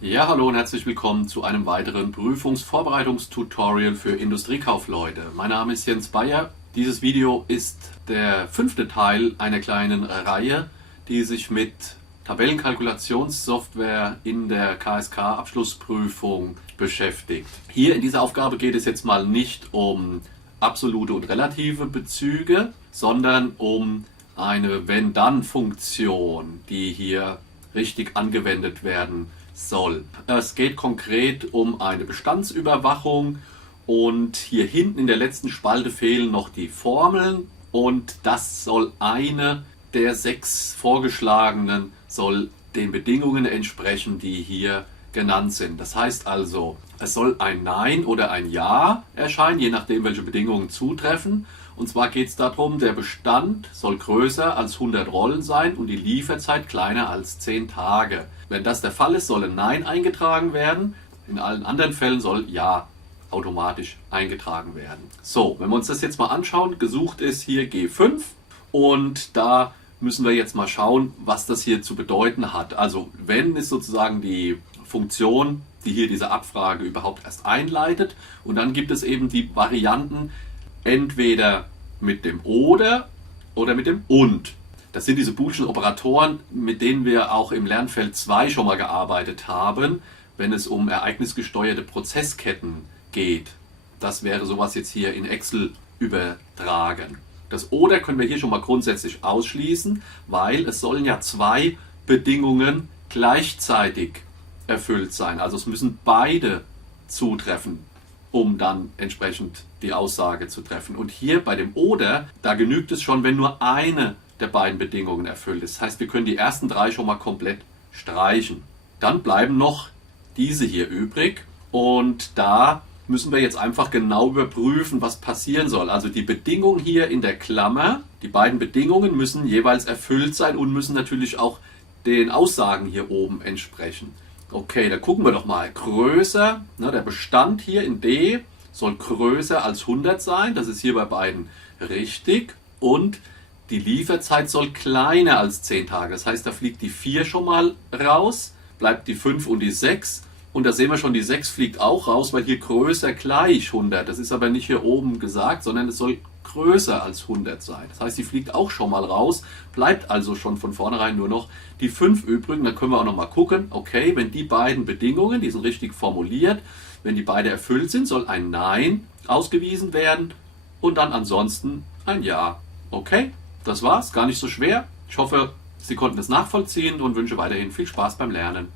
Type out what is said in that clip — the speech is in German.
Ja, hallo und herzlich willkommen zu einem weiteren Prüfungsvorbereitungstutorial für Industriekaufleute. Mein Name ist Jens Bayer. Dieses Video ist der 5. Teil einer kleinen Reihe, die sich mit Tabellenkalkulationssoftware in der KSK-Abschlussprüfung beschäftigt. Hier in dieser Aufgabe geht es jetzt mal nicht um absolute und relative Bezüge, sondern um eine Wenn-Dann-Funktion, die hier richtig angewendet werden soll. Es geht konkret um eine Bestandsüberwachung und hier hinten in der letzten Spalte fehlen noch die Formeln und das soll eine der 6 vorgeschlagenen, soll den Bedingungen entsprechen, die hier genannt sind. Das heißt also, es soll ein Nein oder ein Ja erscheinen, je nachdem welche Bedingungen zutreffen. Und zwar geht es darum, der Bestand soll größer als 100 Rollen sein und die Lieferzeit kleiner als 10 Tage. Wenn das der Fall ist, soll ein Nein eingetragen werden. In allen anderen Fällen soll Ja automatisch eingetragen werden. So, wenn wir uns das jetzt mal anschauen, gesucht ist hier G5 und da müssen wir jetzt mal schauen, was das hier zu bedeuten hat. Also wenn ist sozusagen die Funktion, die hier diese Abfrage überhaupt erst einleitet, und dann gibt es eben die Varianten entweder mit dem oder mit dem und. Das sind diese boolschen Operatoren, mit denen wir auch im Lernfeld 2 schon mal gearbeitet haben, wenn es um ereignisgesteuerte Prozessketten geht. Das wäre sowas jetzt hier in Excel übertragen. Das oder können wir hier schon mal grundsätzlich ausschließen, weil es sollen ja 2 Bedingungen gleichzeitig erfüllt sein. Also es müssen beide zutreffen, um dann entsprechend die Aussage zu treffen. Und hier bei dem oder, da genügt es schon, wenn nur eine der beiden Bedingungen erfüllt ist. Das heißt, wir können die ersten 3 schon mal komplett streichen. Dann bleiben noch diese hier übrig und da müssen wir jetzt einfach genau überprüfen, was passieren soll. Also die Bedingung hier in der Klammer, die beiden Bedingungen müssen jeweils erfüllt sein und müssen natürlich auch den Aussagen hier oben entsprechen. Okay, da gucken wir doch mal. Größer, der Bestand hier in D soll größer als 100 sein. Das ist hier bei beiden richtig. Und die Lieferzeit soll kleiner als 10 Tage. Das heißt, da fliegt die 4 schon mal raus, bleibt die 5 und die 6. Und da sehen wir schon, die 6 fliegt auch raus, weil hier größer gleich 100. Das ist aber nicht hier oben gesagt, sondern es soll größer als 100 sein. Das heißt, die fliegt auch schon mal raus, bleibt also schon von vornherein nur noch die 5 übrig. Da können wir auch noch mal gucken, okay, wenn die beiden Bedingungen, die sind richtig formuliert, wenn die beide erfüllt sind, soll ein Nein ausgewiesen werden und dann ansonsten ein Ja. Okay, das war's, gar nicht so schwer. Ich hoffe, Sie konnten es nachvollziehen und wünsche weiterhin viel Spaß beim Lernen.